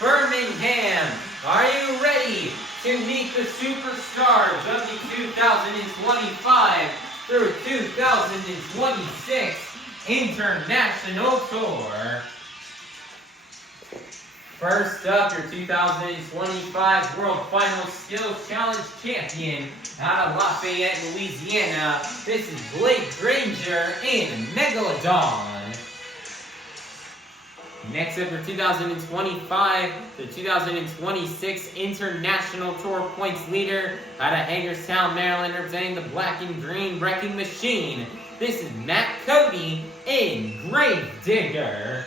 Birmingham, are you ready to meet the superstars of the 2025 through 2026 International Tour? First up, your 2025 World Final Skills Challenge champion out of Lafayette, Louisiana. This is Granger in Megalodon. Next up, your 2025 to 2026 International Tour points leader out of Hagerstown, Maryland, representing the Black and Green Wrecking Machine. This is Cody in Granger.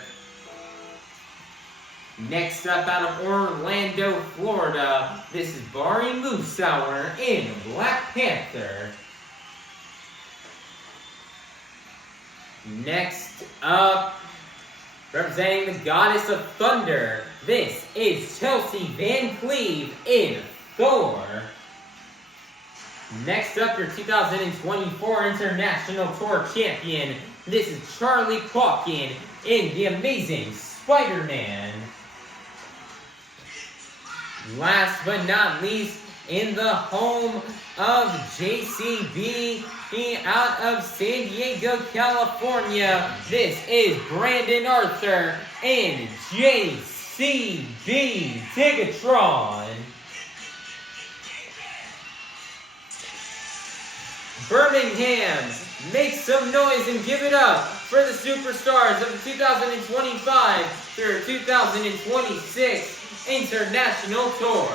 Next up, out of Orlando, Florida, this is Bari Musawwir in Black Panther. Next up, representing the Goddess of Thunder, this is Chelsea Vancleave in Thor. Next up, your 2024 International Tour champion, this is Charlie Pauken in The Amazing Spiderman. Last but not least, in the home of JCB, out of San Diego, California, this is Brandon Arthur in JCB DIGatron. Birmingham, make some noise and give it up for the superstars of the 2025 through 2026 International Tour.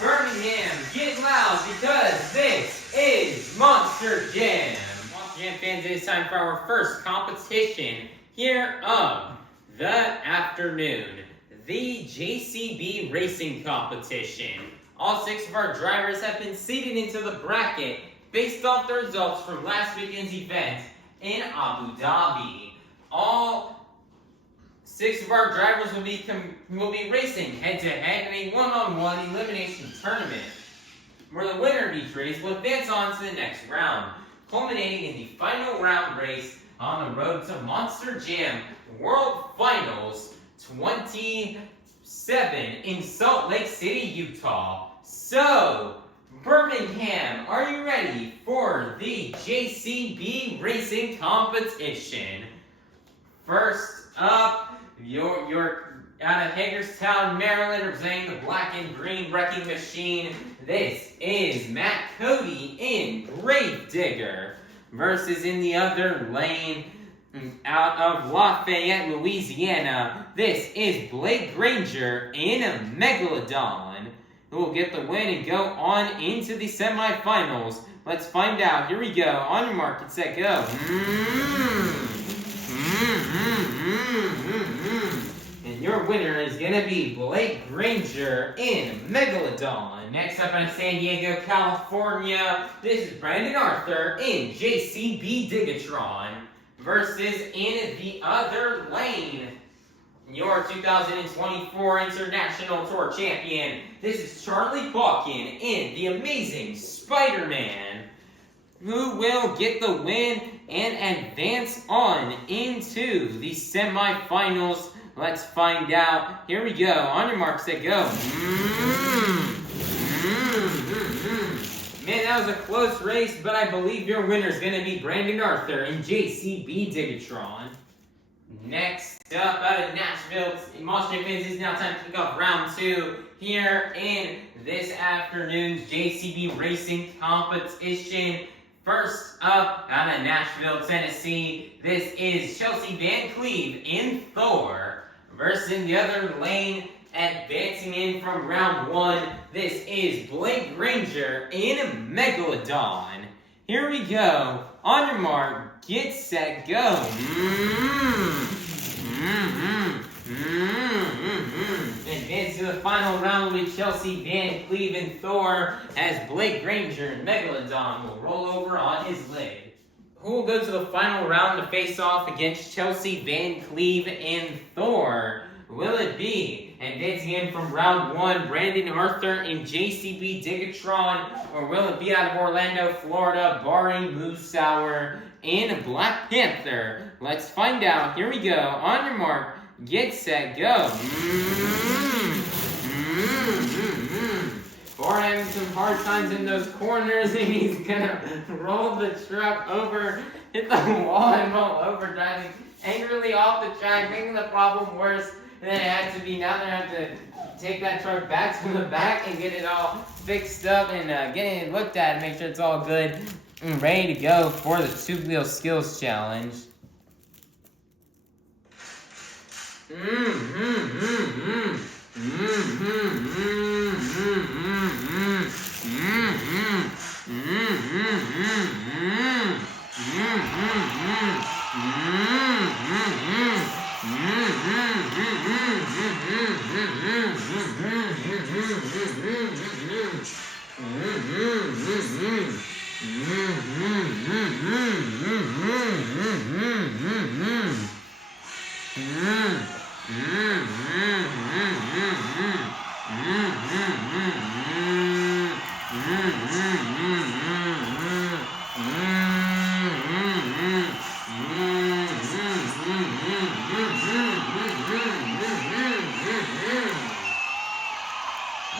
Birmingham, get loud because this is Monster Jam. Monster Jam fans, it is time for our first competition here of the afternoon. the JCB Racing Competition. All 6 of our drivers have been seeded into the bracket based off the results from last weekend's event in Abu Dhabi. All 6 of our drivers will be racing head-to-head in a one-on-one elimination tournament, where the winner of each race will advance on to the next round, culminating in the final round race on the road to Monster Jam World Finals 27 in Salt Lake City, Utah. So, Birmingham, are you ready for the JCB Racing Competition? First up, your out of Hagerstown, Maryland, representing the black and green wrecking machine. This is Matt Cody in Gravedigger versus in the other lane, out of Lafayette, Louisiana. This is Blake Granger in a Megalodon, who will get the win and go on into the semifinals. Let's find out. Here we go. On your mark, get set, go. And your winner is going to be Blake Granger in Megalodon. Next up in San Diego, California, this is Brandon Arthur in JCB DIGatron versus in the other lane, your 2024 International Tour Champion. This is Charlie Pauken in the amazing Spiderman, who will get the win and advance on into the semifinals. Let's find out. Here we go. On your marks, set, go. Man, that was a close race, but I believe your winner is going to be Brandon Arthur in JCB DIGatron. Next up, out of Nashville, Monster fans, it's now time to kick off round 2 here in this afternoon's JCB Racing Competition. First up, out of Nashville, Tennessee, this is Chelsea Vancleave in Thor versus in the other lane, advancing in from round 1, this is Blake Granger in Megalodon. Here we go. On your mark, get set, go. Advance to the final round with Chelsea Vancleave and Thor, as Blake Granger and Megalodon will roll over on his leg. Who will go to the final round to face off against Chelsea Vancleave and Thor? Will it be advancing in from round 1, Brandon Arthur in JCB DIGatron, or will it be out of Orlando, Florida, Bari Musawwir in Black Panther? Let's find out. Here we go. On your mark, get set, go. Thor having some hard times in those corners, and he's gonna roll the truck over, hit the wall, and roll over, driving angrily off the track, making the problem worse than it had to be. Now they have to take that truck back to the back and get it all fixed up and get it looked at and make sure it's all good and ready to go for the 2-wheel skills challenge.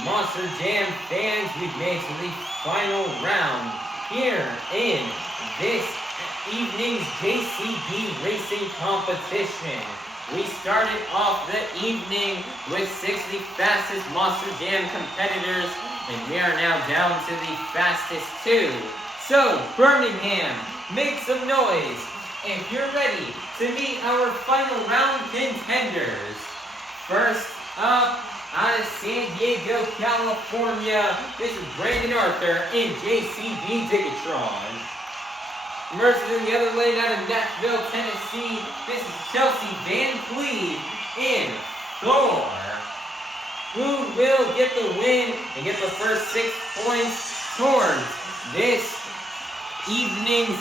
Monster Jam fans, we've made to the final round here in this evening's JCB Racing Competition. We started off the evening with 60 fastest Monster Jam competitors, and we are now down to the fastest 2. So, Birmingham, make some noise if you're ready to meet our final round contenders. First up, out of San Diego, California, this is Brandon Arthur in JCB DIGatron. Versus in the other lane, out of Nashville, Tennessee, this is Chelsea Vancleave in Thor. who will get the win and get the first 6 points towards this evening's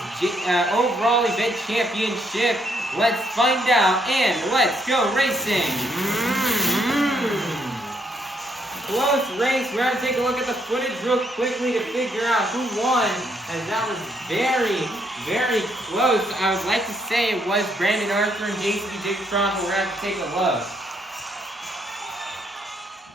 overall event championship? Let's find out, and let's go racing. Close race. We're going to take a look at the footage real quickly to figure out who won, as that was very, very close. I would like to say it was Brandon Arthur and DIGatron, but we're going to have to take a look.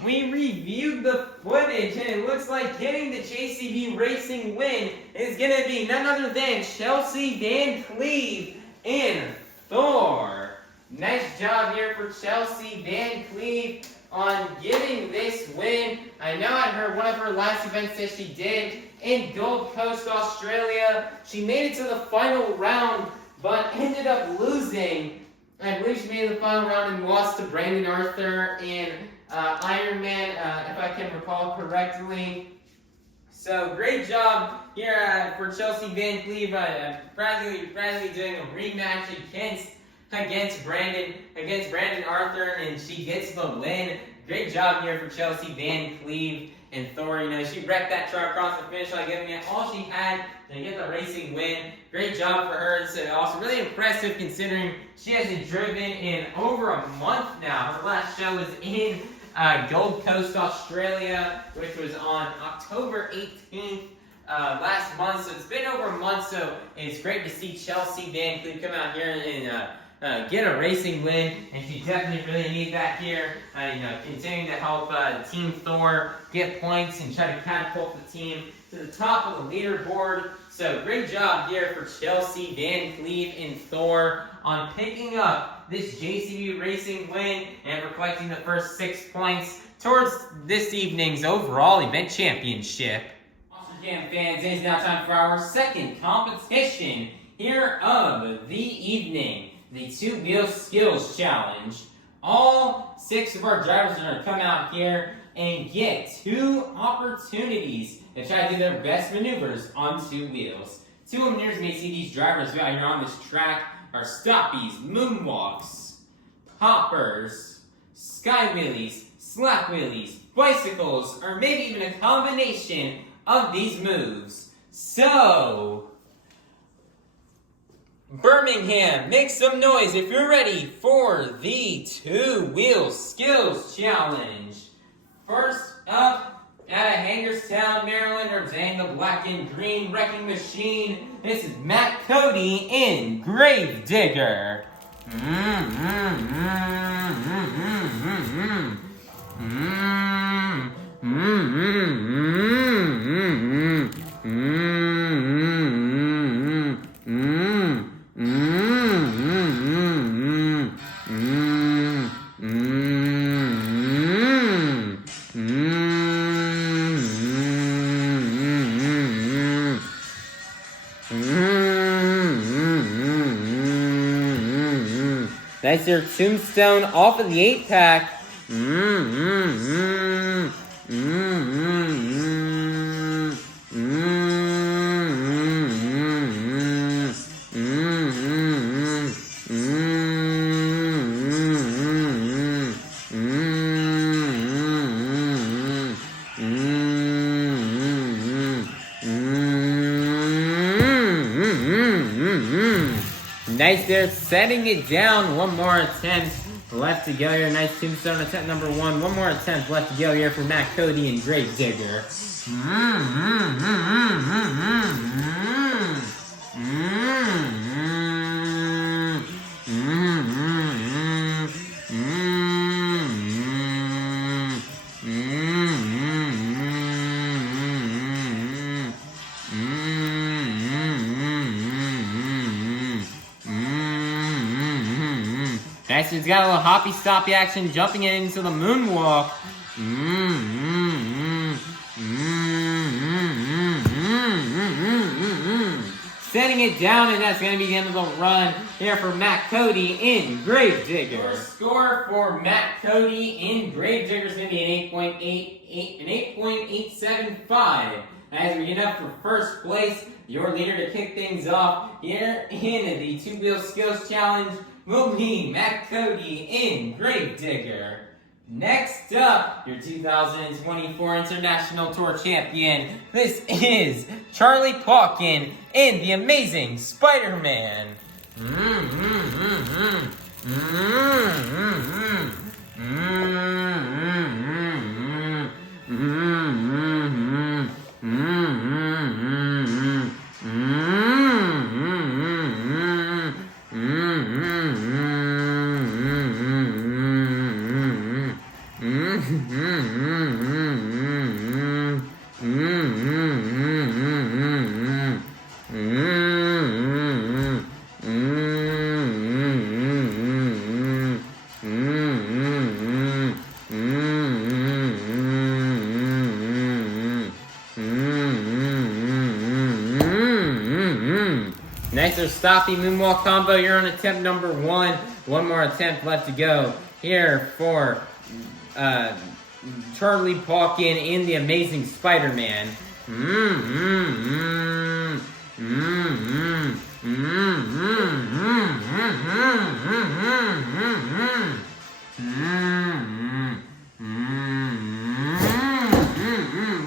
We reviewed the footage, and it looks like getting the JCB Racing win is going to be none other than Chelsea Vancleave and Thor. Nice job here for Chelsea Vancleave on getting this win. I know at one of her last events that she did in Gold Coast, Australia, she made it to the final round, but ended up losing. I believe she made it to the final round and lost to Brandon Arthur in Ironman, if I can recall correctly. So great job here for Chelsea Vancleave, practically doing a rematch against Brandon Arthur, and she gets the win. Great job here for Chelsea Vancleave and Thor. You know, she wrecked that truck across the finish line, giving it all she had to get the racing win. Great job for her. It's also really impressive considering she hasn't driven in over a month now. Her last show was in Gold Coast, Australia, which was on October 18th. Last month, so it's been over a month, so it's great to see Chelsea Vancleave come out here and get a racing win, and she definitely really needs that here. You know, continuing to help Team Thor get points and try to catapult the team to the top of the leaderboard. So great job here for Chelsea Vancleave and Thor on picking up this JCB Racing win and for collecting the first 6 points towards this evening's overall event championship. Jam fans, it is now time for our second competition here of the evening, the 2-Wheel Skills Challenge. All 6 of our drivers are going to come out here and get 2 opportunities to try to do their best maneuvers on 2 wheels. 2 maneuvers you may see these drivers out here on this track are stoppies, moonwalks, poppers, sky wheelies, slap wheelies, bicycles, or maybe even a combination of these moves. So, Birmingham, make some noise if you're ready for the 2-Wheel Skills Challenge. First up, out of Hagerstown, Maryland, representing the black and green wrecking machine, this is Matt Cody in Gravedigger. That's your tombstone off of the 8-pack. Nice there, setting it down. One more attempt left to go here. Nice tombstone attempt number 1. One more attempt left to go here for Matt Cody and Gravedigger. Nice, he's got a little hoppy-stoppy action, jumping it into the moonwalk. Setting it down, and that's going to be the end of the run here for Matt Cody in Gravedigger. Your score for Matt Cody in Gravedigger is going to be an 8.875. As we get up for first place, your leader to kick things off here in the 2-Wheel Skills Challenge will be Matt Cody in Gravedigger. Next up, your 2024 International Tour Champion. This is Charlie Pauken and the amazing Spiderman. Next is stopping moonwalk combo. You're on attempt number 1. One more attempt left to go. Here for Charlie Pauken and the amazing Spider-Man.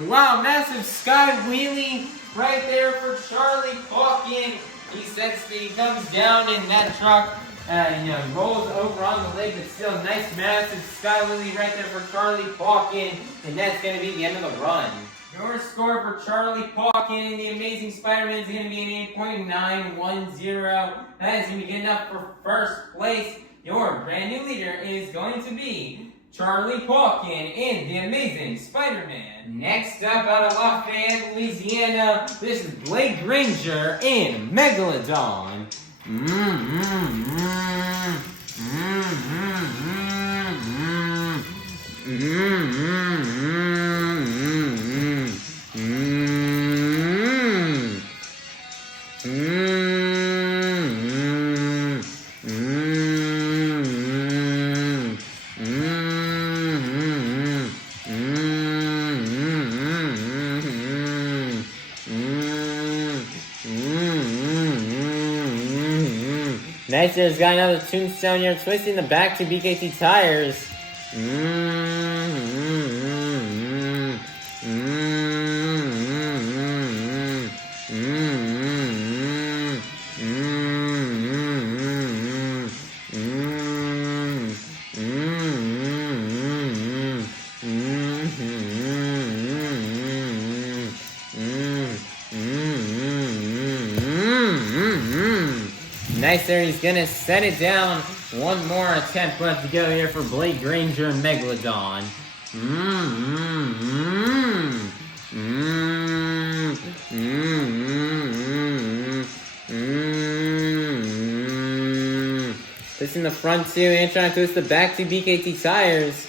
Wow, massive sky wheelie right there for Charlie Pauken. He comes down in that truck, rolls over on the leg, but still nice massive sky wheelie right there for Charlie Pauken, and that's going to be the end of the run. Your score for Charlie Pauken and the amazing Spider-Man is going to be an 8.910. That is going to be good enough for first place. Your brand new leader is going to be Charlie Pauken and the amazing Spider-Man. Next up out of Lafayette, Louisiana, this is Granger and Megalodon. Nice, there's got another tombstone here, twisting the back to BKT tires. Nice there, he's gonna set it down. One more attempt left to go here for Granger and Megalodon. This in the front two, and trying to twist the back to BKT tires.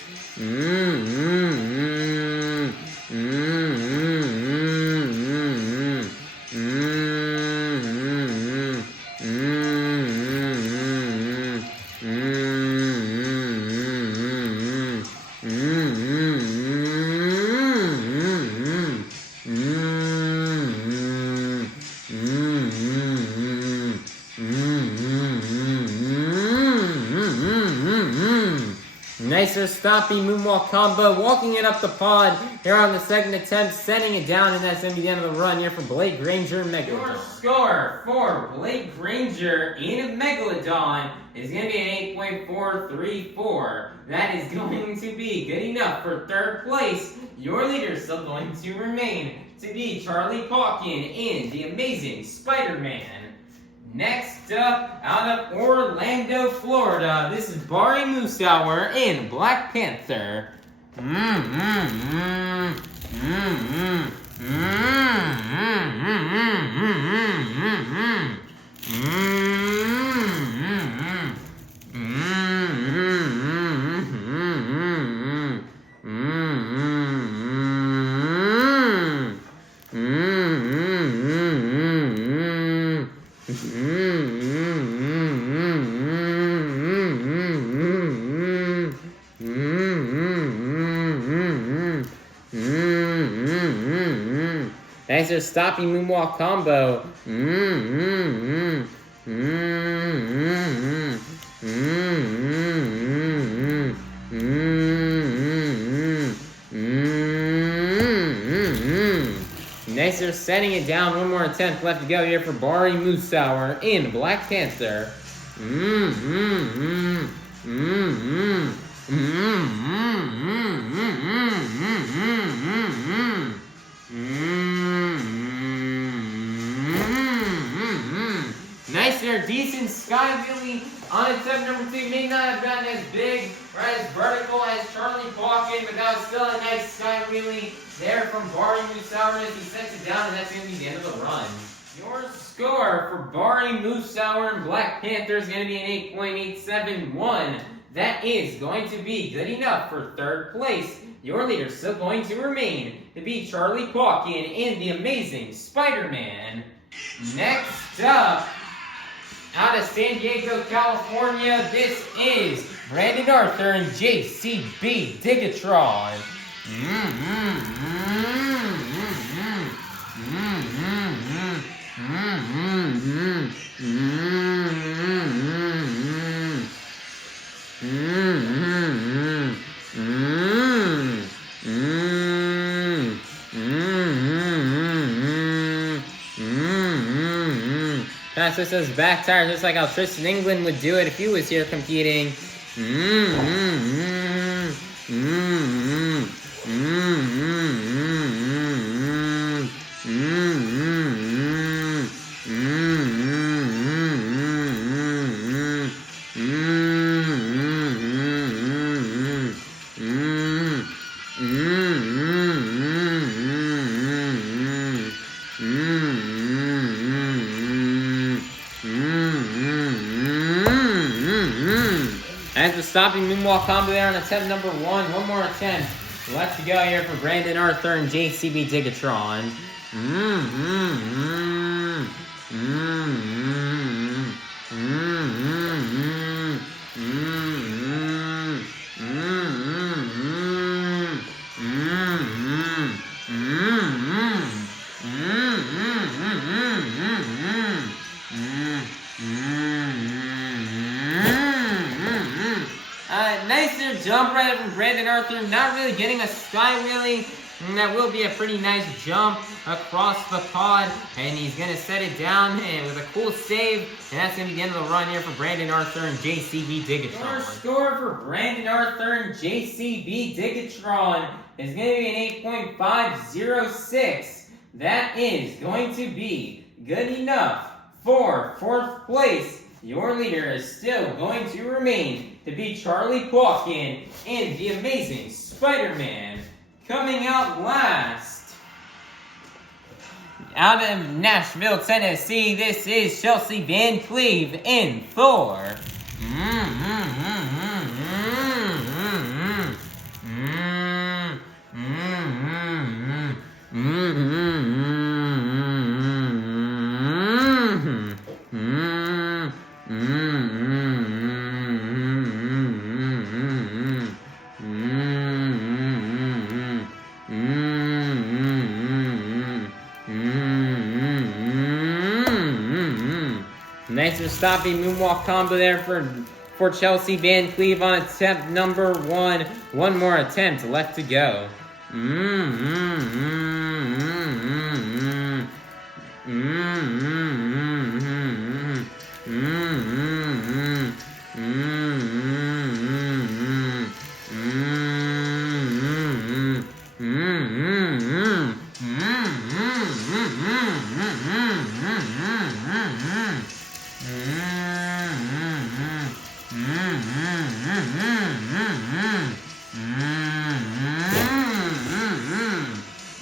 Nicer stopping moonwalk combo, walking it up the pod here on the second attempt, setting it down, and that's going to be the end of the run here for Granger and Megalodon. Your score for Granger and Megalodon is going to be an 8.434. That is going to be good enough for third place. Your leader is still going to remain to be Charlie Pauken and the amazing Spider-Man. Next up, out of Orlando, Florida, this is Bari Musawwir and Black Panther. Thanks for stopping moonwalk combo. Next, they're setting it down. One more attempt left to go here for Bari Musawwir in Black Panther. Nice there, decent sky wheelie on attempt number 2. May not have gotten as big or as vertical as Charlie Pauken, but that was still a nice sky wheelie there from Bari Musawwir as he sets it down, and that's going to be the end of the run. Your score for Bari Musawwir and Black Panther is going to be an 8.871. That is going to be good enough for 3rd place. Your leader is still going to remain to be Charlie Pauken in the amazing Spider-Man. Next up, out of San Diego, California, this is Brandon Arthur and JCB DIGatron. Kind of switch those back tires just like how Tristan England would do it if he was here competing. As the stopping moonwalk combo there on attempt number 1. One more attempt left to go here for Brandon Arthur and JCB DIGatron. Nice jump right from Brandon Arthur, not really getting a sky wheelie. That will be a pretty nice jump across the pod, and he's going to set it down and with a cool save, and that's going to be the end of the run here for Brandon Arthur and JCB DIGatron. Your score for Brandon Arthur and JCB DIGatron is going to be an 8.506. That is going to be good enough for 4th place. Your leader is still going to remain to be Charlie Pauken in the amazing Spider-Man. Coming out last, out of Nashville, Tennessee, this is Chelsea Vancleave in Thor. Nice and stopping moonwalk combo there for Chelsea Vancleave on attempt number 1. One more attempt left to go.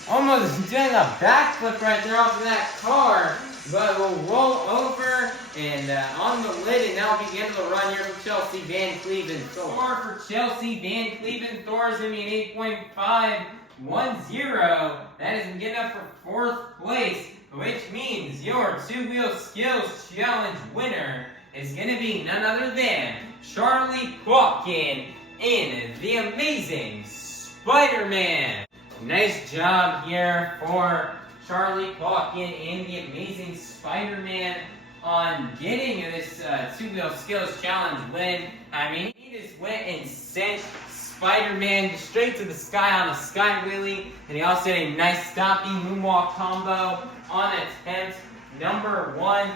Almost doing a backflip right there off of that car, but we'll roll over and on the lid, and that'll be the end of the run here for Chelsea Vancleave and Thor. For Chelsea Vancleave and Thor is going to be an 8.510. That isn't good enough for 4th place, which means your 2-wheel skills challenge winner is going to be none other than Charlie Pauken in the amazing Spider-Man. Nice job here for Charlie Pauken in the amazing Spider-Man on getting this 2-wheel skills challenge win. I mean, he just went and sent Spiderman straight to the sky on a sky wheelie. And he also did a nice stopping moonwalk combo on attempt number 1.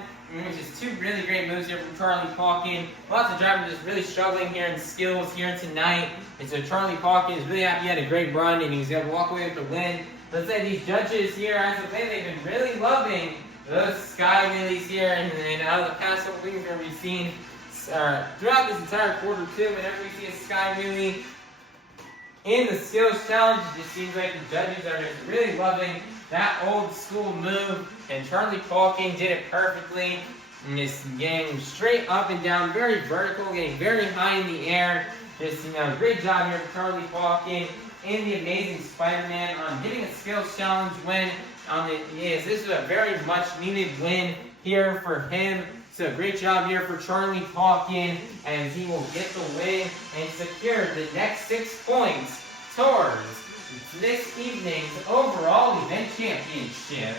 Just two really great moves here from Charlie Pauken. Lots of drivers just really struggling here in skills here tonight. And so Charlie Pauken is really happy he had a great run and he was able to walk away with the win. Let's say these judges here, as of late, they've been really loving those sky wheelies here. And out of the past couple weeks where we've seen throughout this entire quarter too, whenever we see a sky wheelie in the skills challenge, it just seems like the judges are just really loving that old school move, and Charlie Pauken did it perfectly. And just getting straight up and down, very vertical, getting very high in the air. Just, great job here for Charlie Pauken and the amazing Spider-Man on getting a skills challenge win. This is a very much needed win here for him. So great job here for Charlie Pauken, and he will get the win and secure the next 6 points towards this evening's overall event championship.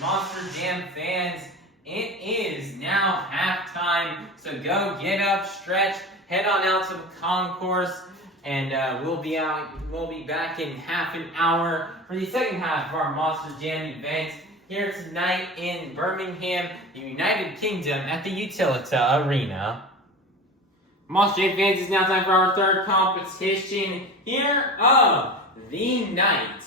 Monster Jam fans, it is now halftime, so go get up, stretch, head on out to the concourse, and we'll be back in half an hour for the second half of our Monster Jam event here tonight in Birmingham, the United Kingdom at the Utilita Arena. Monster Jam fans, it's now time for our third competition here of the night,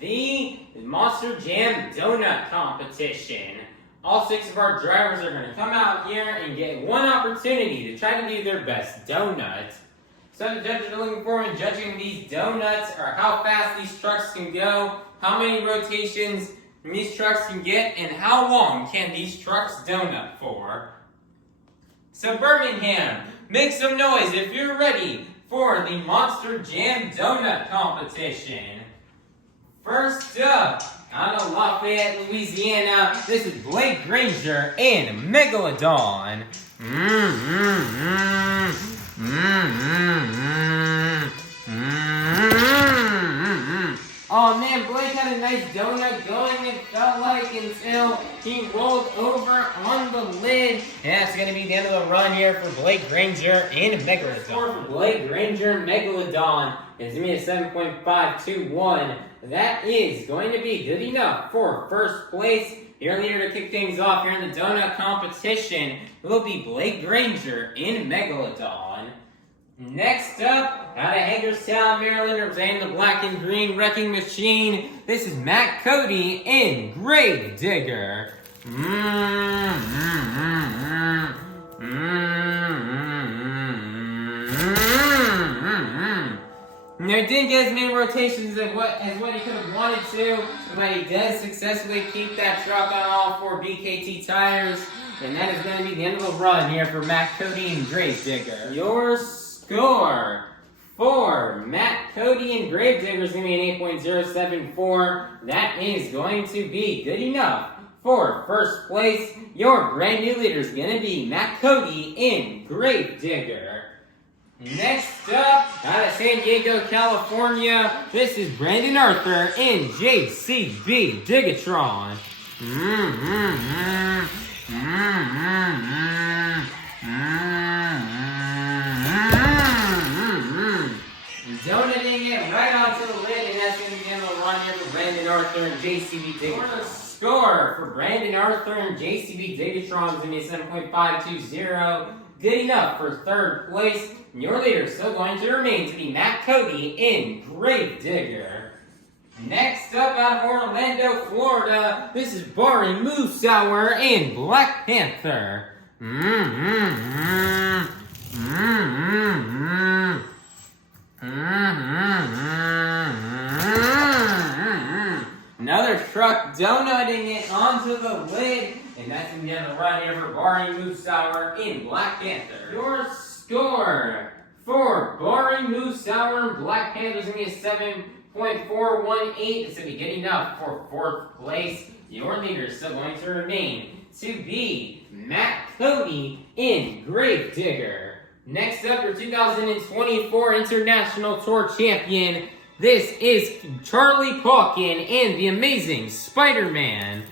the Monster Jam Donut Competition. All 6 of our drivers are going to come out here and get one opportunity to try to do their best donut. So the judges are looking for in judging these donuts are how fast these trucks can go, how many rotations these trucks can get, and how long can these trucks donut for. So Birmingham, make some noise if you're ready for the Monster Jam Donut Competition. First up, out of Lafayette, Louisiana, this is Blake Granger and Megalodon. Oh man, Blake had a nice donut going, it felt like, until he rolled over on the lid. And that's going to be the end of the run here for Blake Granger and Megalodon. Score for Blake Granger and Megalodon is going to be a 7.521. That is going to be good enough for first place. Your leader to kick things off here in the donut competition will be Blake Granger and Megalodon. Next up, out of Hagerstown, Maryland, representing the black and green wrecking machine, this is Matt Cody in Grave Digger. Now, he didn't get as many rotations as what he could have wanted to, but he does successfully keep that truck on all 4 BKT tires, and that is going to be the end of the run here for Matt Cody and Grave Digger. Your score for Matt Cody and Grave Digger is going to be an 8.074. That is going to be good enough for first place. Your brand new leader is going to be Matt Cody in Grave Digger. Next up, out of San Diego, California, this is Brandon Arthur in JCB DIGatron. Donating it right onto the lid, and that's going to be the end of the run here for Brandon Arthur and JCB DIGatron. The score for Brandon Arthur and JCB DIGatron is going to be 7.520. Good enough for third place. And your leader is still going to remain to be Matt Cody in Grave Digger. Next up, out of Orlando, Florida, this is Bari Musawwir and Black Panther. Another truck donutting it onto the lid, and that's going to be on the run here for Bari Musawwir in Black Panther. Your score for Bari Musawwir and Black Panther is going to be a 7.418. It's going to be good enough for fourth place. Your leader is still going to remain to be Matt Cody in Grave Digger. Next up, your 2024 International Tour Champion. This is Charlie Pauken and the amazing Spiderman.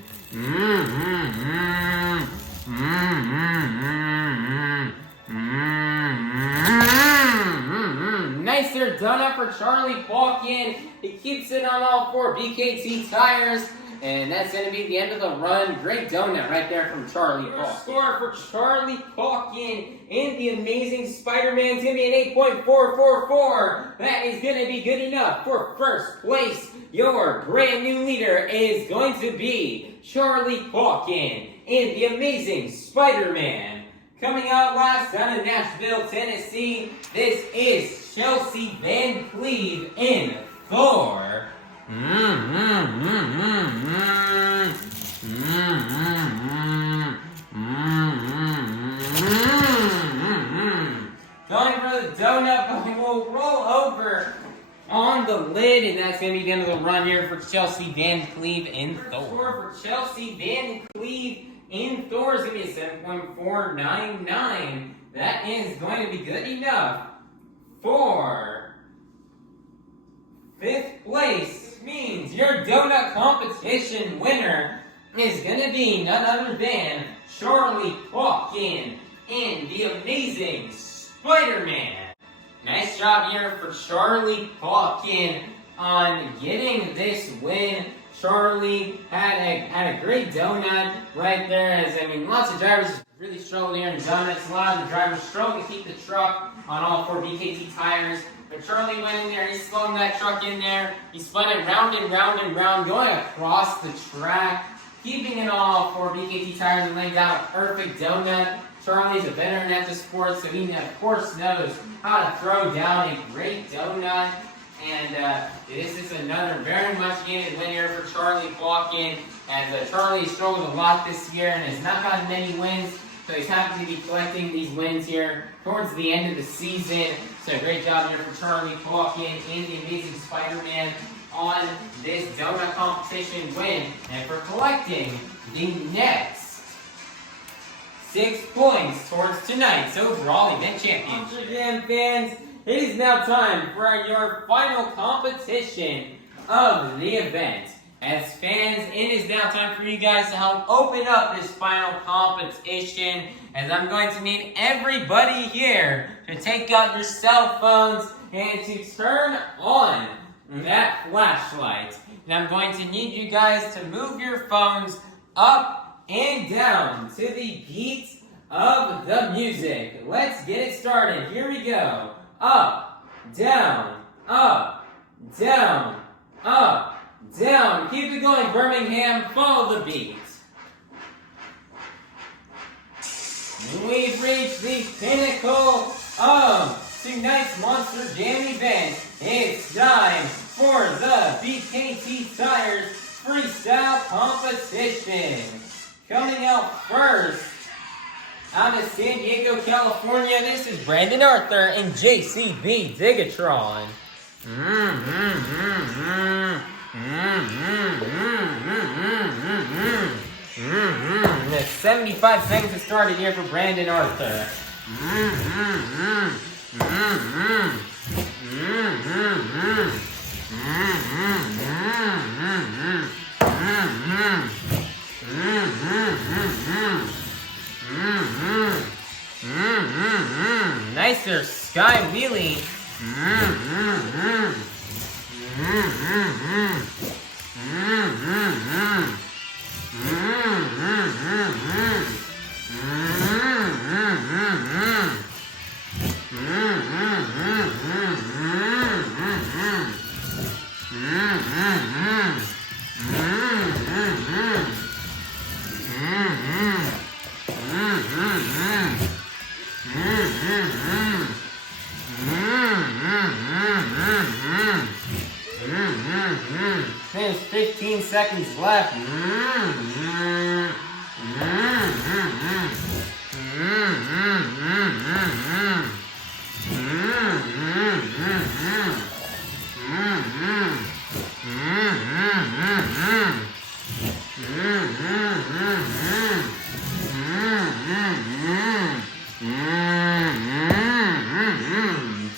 Nicer donut for Charlie Pauken. He keeps it on all 4 BKT tires. And that's going to be the end of the run. Great donut right there from Charlie Pauken. Score for Charlie Pauken and the amazing Spiderman is going to be an 8.444. That is going to be good enough for first place. Your brand new leader is going to be Charlie Pauken and the amazing Spiderman. Coming out last out of Nashville, Tennessee, this is Chelsea Vancleave in Thor. Going for the donut, but we will roll over on the lid, and that's going to be the end of the run here for Chelsea Vancleave in Thor. For Chelsea Vancleave in Thor is going to be a 7.499. That is going to be good enough for 5th place. Means your donut competition winner is going to be none other than Charlie Pauken and the amazing Spiderman. Nice job here for Charlie Pauken on getting this win. Charlie had a great donut right there. Lots of drivers really struggled here in donuts. A lot of the drivers struggled to keep the truck on all 4 BKT tires. But Charlie went in there, he spun that truck in there, he spun it round and round and round, going across the track, keeping it on all 4 BKT tires and laying down a perfect donut. Charlie's a veteran at the sport, so he of course knows how to throw down a great donut. And this is another very much needed win here for Charlie Pauken, as Charlie struggled a lot this year and has not gotten many wins. So he's happy to be collecting these wins here towards the end of the season. So great job here for Charlie Pauken and the amazing Spider-Man on this donut competition win. And for collecting the next 6 points towards tonight's overall event championship. Again, fans, it is now time for your final competition of the event. As fans, it is now time for you guys to help open up this final competition, as I'm going to need everybody here to take out your cell phones and to turn on that flashlight. And I'm going to need you guys to move your phones up and down to the beat of the music. Let's get it started. Here we go. Up, down, up, down, up. Down. Keep it going, Birmingham. Follow the beat. We've reached the pinnacle of tonight's Monster Jam event. It's time for the BKT Tires Freestyle Competition. Coming out first, out of San Diego, California, this is Brandon Arthur and JCB DIGatron. There's 75 seconds to start it here for Brandon Arthur. Nicer sky wheelie. There's 15 seconds left.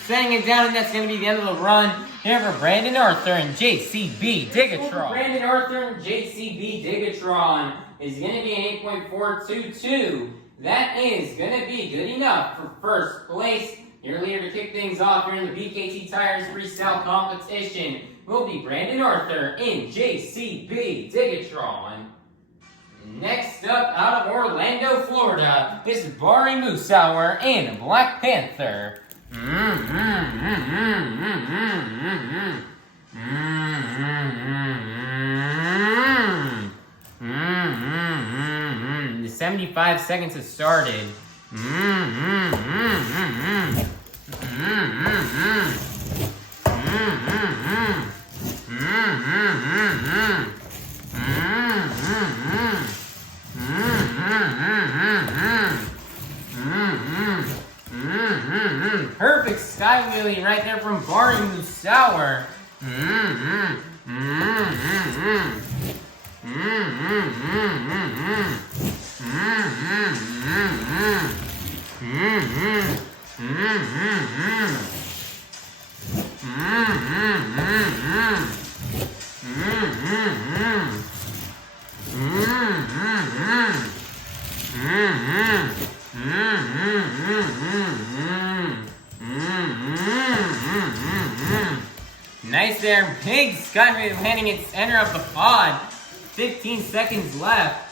Setting it down, and that's going to be the end of the run here for Brandon Arthur and JCB DIGatron. Brandon Arthur and JCB DIGatron is going to be an 8.422. That is going to be good enough for first place. Your leader to kick things off here in the BKT Tires Freestyle Competition will be Brandon Arthur in JCB DIGatron. Next up, out of Orlando, Florida, is Bari Musawwir in Black Panther. The 75 seconds has started. 'Perfect sky wheelie right there from Bari Musawwir. Nice there, big skyway landing at center of the pod. 15 seconds left.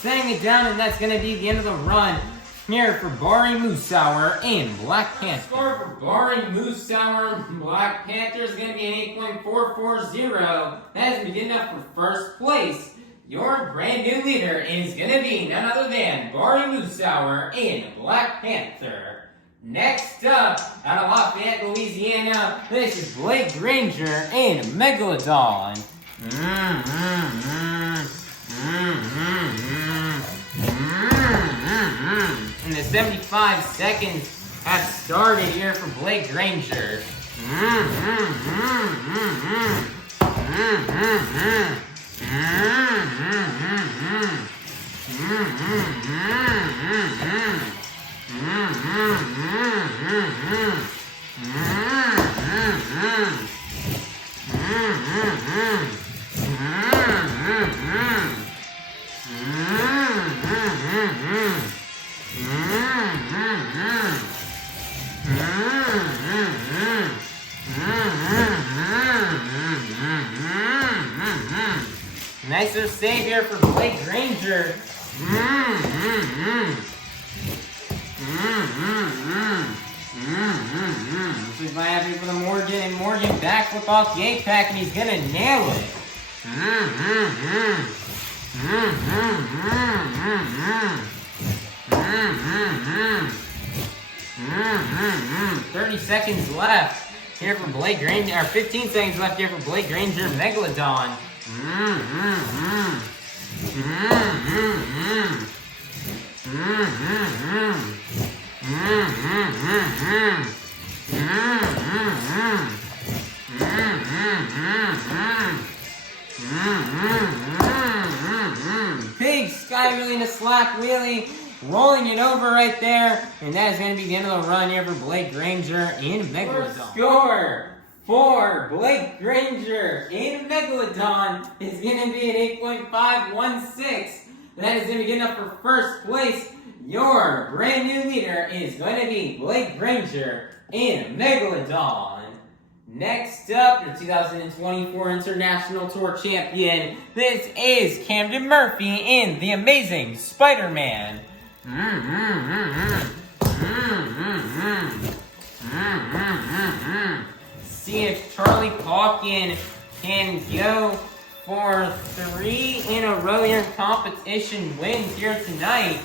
Setting it down, and that's going to be the end of the run here for Bari Musawwir and Black Panther. Score for Bari Musawwir and Black Panther is going to be an 8.440. That is good enough for first place. Your brand new leader is going to be none other than Bari Musawwir and Black Panther. Next up, out of Lafayette, Louisiana, this is Blake Granger and Megalodon. And the 75 seconds have started here for Blake Granger. Nicer save here for Blake Granger. This is my happy for the Morgan, and Morgan backflip off the 8-pack, and he's gonna nail it. 30 seconds left here for Blake Granger, or 15 seconds left here for Blake Granger and Megalodon. 'Big sky wheelie and a slack wheelie, rolling it over right there, and that is going to be the end of the run here for Blake Granger and Megalodon. Score for Blake Granger and Megalodon is going to be an 8.516. That is going to be good enough for first place. Your brand new leader is going to be Blake Granger and Megalodon. Next up, your 2024 International Tour Champion, this is Camden Murphy in the amazing Spiderman. See if Charlie Pauken can go for 3 in a row here in competition wins here tonight.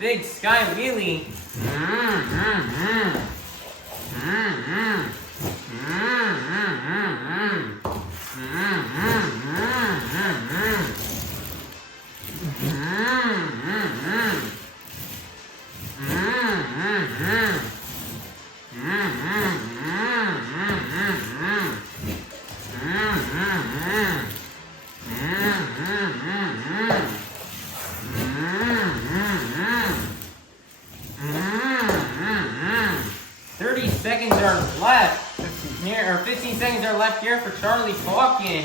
Big sky wheelie. Seconds are left here, or 15 seconds are left here for Charlie Pauken.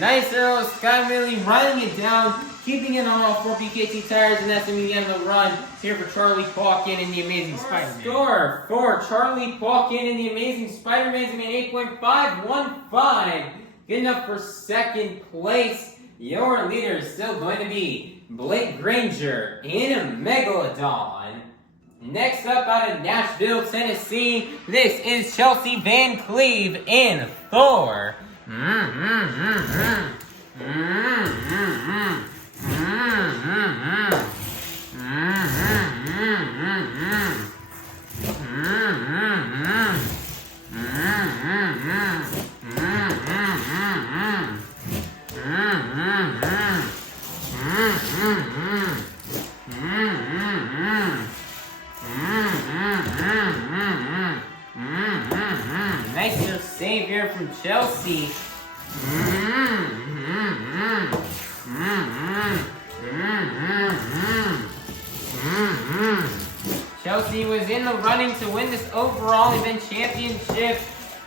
Nice arrow, Sky really running it down, keeping it on all 4 PKT tires, and that's going to be the end of the run here for Charlie Pauken and the Amazing Spider-Man. Score for Charlie Pauken and the Amazing Spider-Man is going to be 8.515. Good enough for second place. Your leader is still going to be Blake Granger in a Megalodon. Next up out of Nashville, Tennessee, this is Chelsea Vancleave in Thor. Nice little save here from Chelsea. Chelsea was in the running to win this overall event championship,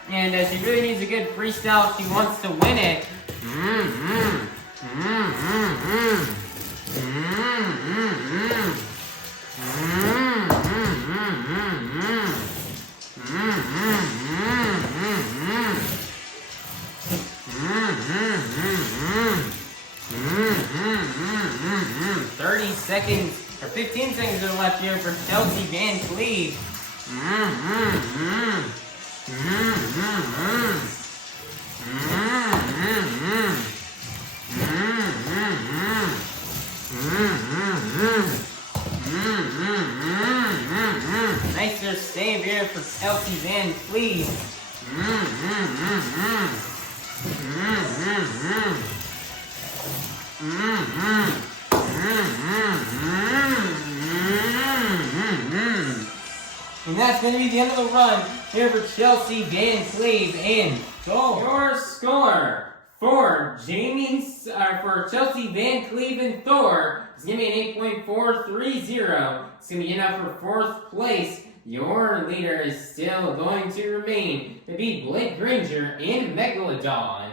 and she really needs a good freestyle if she wants to win it. Seconds or 15 seconds are left here for Chelsea Vancleave. Nice little save here for Chelsea Vancleave. And that's going to be the end of the run here for Chelsea Vancleave and Thor. Your score for Chelsea Vancleave and Thor is going to be an 8.430. It's going to be enough for 4th place. Your leader is still going to remain to be Blake Granger in Megalodon.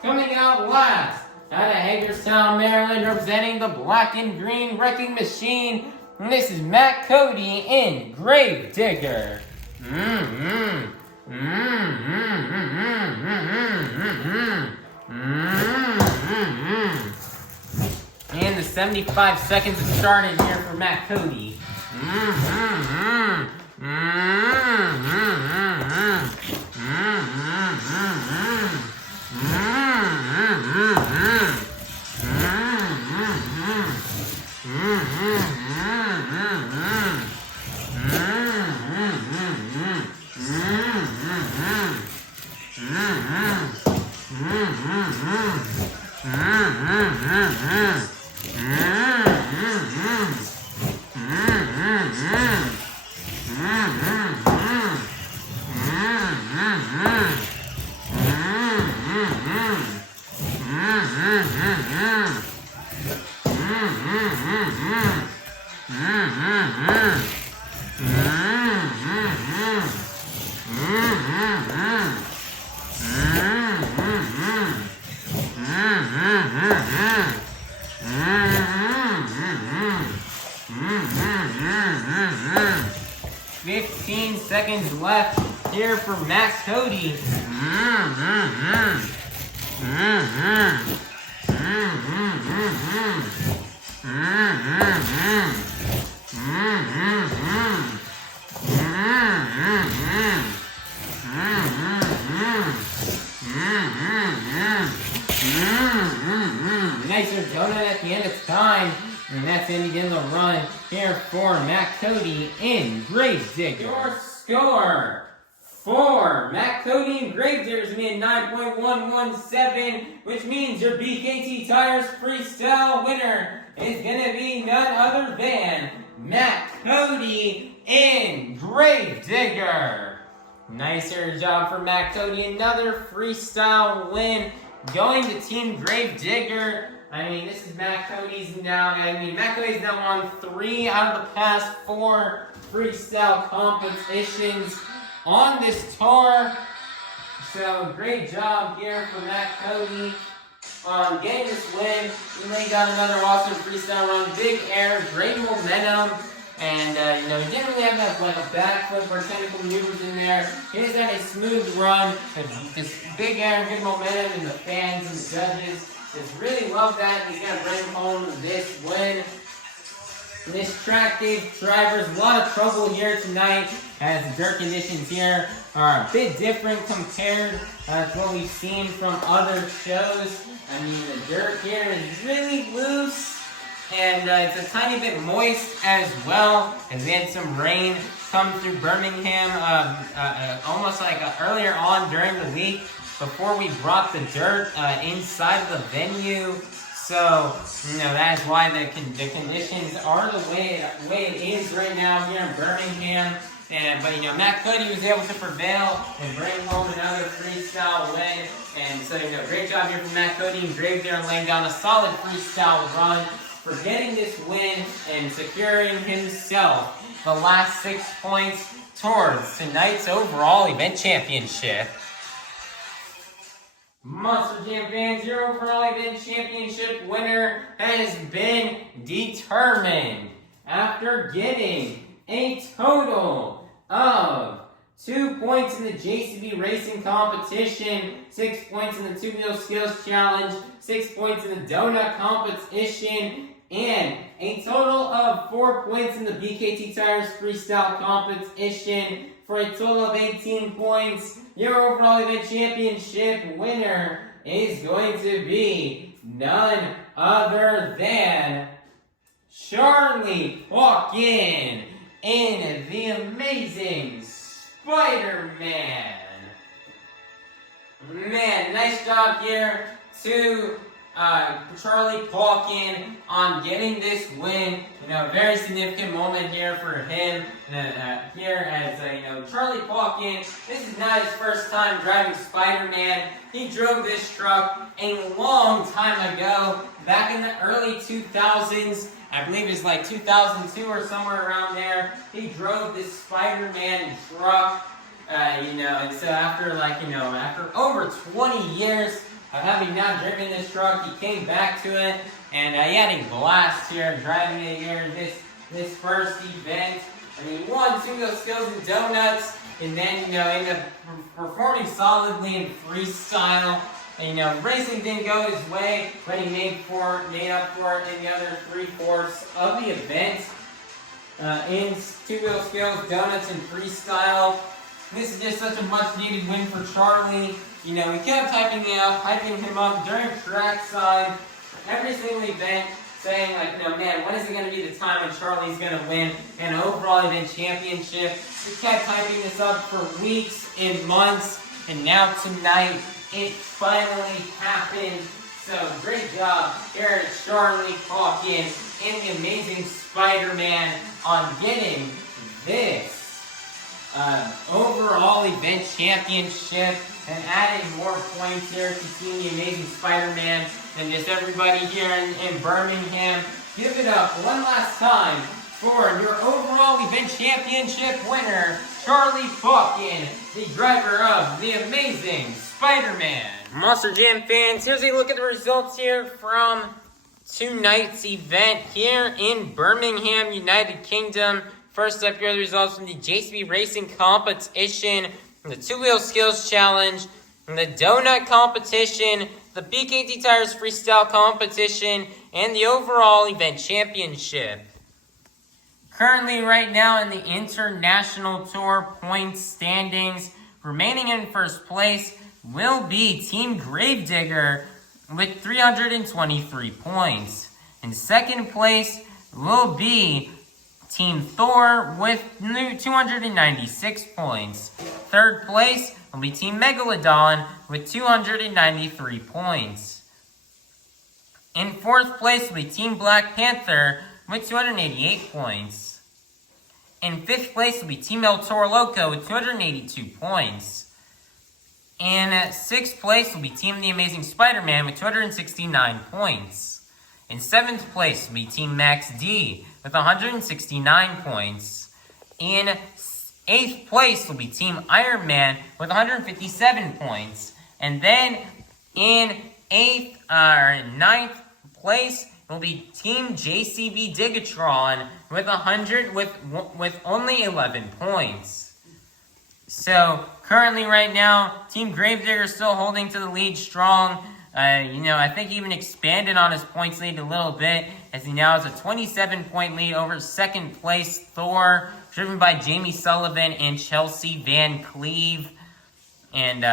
Coming out last, out of Hagerstown, Maryland, representing the black and green wrecking machine. And this is Matt Cody in Grave Digger. And the 75 seconds have started here for Matt Cody. Seconds left here for Matt Cody. Nicer donut at the end of time. And that's ending the run here for Matt Cody in Gravedigger. Your score for Matt Cody and Gravedigger is going to be a 9.117, which means your BKT Tires Freestyle winner is going to be none other than Matt Cody in Gravedigger. Nicer job for Matt Cody. Another freestyle win going to Team Gravedigger. I mean, this is Matt Cody's now. Matt Cody's now won 3 out of the past 4 freestyle competitions on this tour. So, great job here for Matt Cody on getting this win. He laid down another awesome freestyle run. Big air, great momentum. And, he didn't really have that, like, a backflip or technical maneuvers in there. He just had a smooth run, just big air, good momentum, and the fans and the judges just really love that. He's going to bring home this win. This track gave drivers a lot of trouble here tonight, as the dirt conditions here are a bit different compared to what we've seen from other shows. I mean, the dirt here is really loose, and it's a tiny bit moist as well, as we had some rain come through Birmingham almost like earlier on during the week before we brought the dirt inside of the venue. So, that is why the conditions are the way it is right now here in Birmingham. But Matt Cody was able to prevail and bring home another freestyle win. And so, great job here from Matt Cody and Granger laying down a solid freestyle run for getting this win and securing himself the last 6 points towards tonight's overall event championship. Monster Jam fans, your overall event championship winner has been determined after getting a total of 2 points in the JCB Racing Competition, 6 points in the Two-Wheel Skills Challenge, 6 points in the Donut Competition, and a total of 4 points in the BKT Tires Freestyle Competition, for a total of 18 points. Your overall event championship winner is going to be none other than Charlie Pauken in the amazing Spiderman. Man, nice job here to Charlie Pauken on getting this win. Very significant moment here for him. Here as Charlie Pauken, this is not his first time driving Spiderman. He drove this truck a long time ago, back in the early 2000s. I believe it's like 2002 or somewhere around there. He drove this Spiderman truck. And so after after over 20 years of having not driven this truck, he came back to it, and he had a blast here driving it here in this first event. He won Two-Wheel Skills and Donuts, and then ended up performing solidly in freestyle. And racing didn't go his way, but he made up for it in the other 3/4 of the event in Two-Wheel Skills, Donuts, and freestyle. This is just such a much-needed win for Charlie. We kept hyping him up during trackside, every single event, saying man, when is it going to be the time when Charlie's going to win an overall event championship? We kept hyping this up for weeks and months, and now tonight, it finally happened. So, great job here at Charlie Pauken in the amazing Spider-Man on getting this overall event championship and adding more points here to seeing the amazing Spider-Man and just everybody here in Birmingham. Give it up one last time for your overall event championship winner, Charlie Pauken, the driver of the amazing Spider-Man. Monster Jam fans, here's a look at the results here from tonight's event here in Birmingham, United Kingdom. First up, here are the results from the JCB Racing Competition, the Two-Wheel Skills Challenge, the Donut Competition, the BKT Tires Freestyle Competition, and the overall event championship. Currently, right now in the International Tour points standings, remaining in first place will be Team Gravedigger with 323 points. In second place will be Team Thor with 296 points. Third place will be Team Megalodon with 293 points. In fourth place will be Team Black Panther with 288 points. In fifth place will be Team El Toro Loco with 282 points. In sixth place will be Team The Amazing Spiderman with 269 points. In seventh place will be Team Max D with 169 points. In eighth place will be Team Iron Man with 157 points. And then in ninth place will be Team JCB DIGatron with only 11 points. So currently right now, Team Gravedigger is still holding to the lead strong. I think he even expanded on his points lead a little bit, as he now has a 27-point lead over second place Thor, driven by Jamie Sullivan and Chelsea Vancleave. And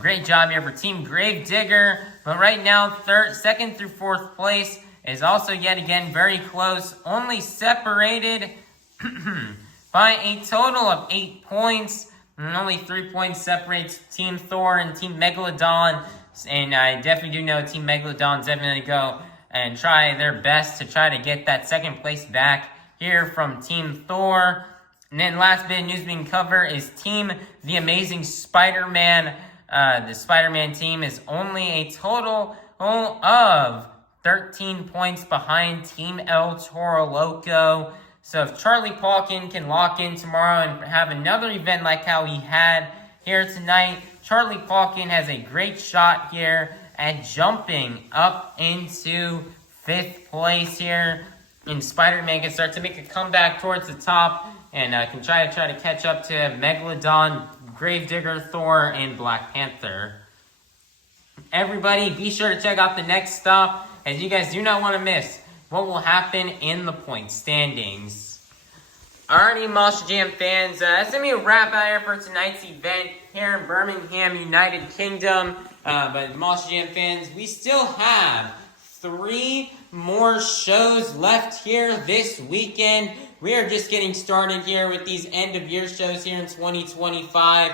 great job here for Team Gravedigger. But right now, second through fourth place is also yet again very close, only separated by a total of 8 points. And only 3 points separates Team Thor and Team Megalodon. And I definitely do know Team Megalodon's definitely going to go and try their best to try to get that second place back here from Team Thor. And then last bit of news being covered is Team The Amazing Spider-Man. The Spider-Man team is only a total of 13 points behind Team El Toro Loco. So if Charlie Pauken can lock in tomorrow and have another event like how he had here tonight, Charlie Pauken has a great shot here at jumping up into 5th place here. And Spider-Man can start to make a comeback towards the top and can try to catch up to Megalodon, Gravedigger, Thor, and Black Panther. Everybody, be sure to check out the next stop, as you guys do not want to miss what will happen in the point standings. Alrighty, Monster Jam fans, that's going to be a wrap out here for tonight's event here in Birmingham, United Kingdom. But Monster Jam fans, we still have 3 more shows left here this weekend. We are just getting started here with these end-of-year shows here in 2025.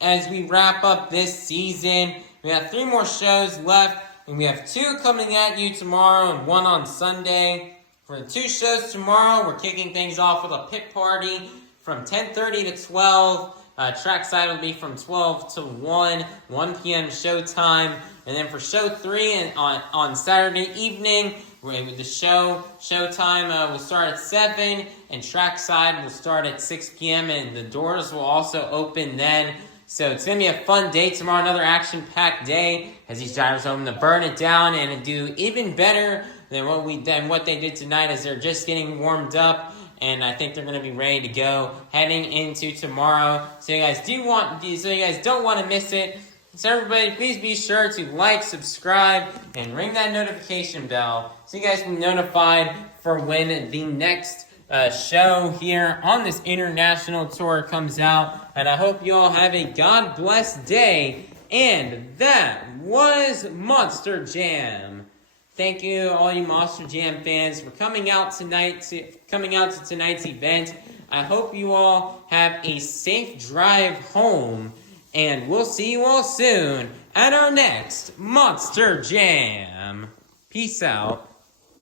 As we wrap up this season, we have 3 more shows left, and we have 2 coming at you tomorrow and 1 on Sunday. For the 2 shows tomorrow, we're kicking things off with a pit party from 10:30 to 12. Trackside will be from 12 to 1 p.m. showtime. And then for show 3 on Saturday evening, the showtime will start at 7, and trackside will start at 6 p.m. and the doors will also open then. So it's going to be a fun day tomorrow, another action-packed day, as these drivers are hoping to burn it down and do even better than what they did tonight, as they're just getting warmed up. And I think they're going to be ready to go heading into tomorrow. So you guys don't want to miss it. So everybody, please be sure to like, subscribe, and ring that notification bell so you guys can be notified for when the next show here on this international tour comes out. And I hope you all have a God bless day. And that was Monster Jam. Thank you, all you Monster Jam fans, for coming out to tonight's event. I hope you all have a safe drive home, and we'll see you all soon at our next Monster Jam. Peace out.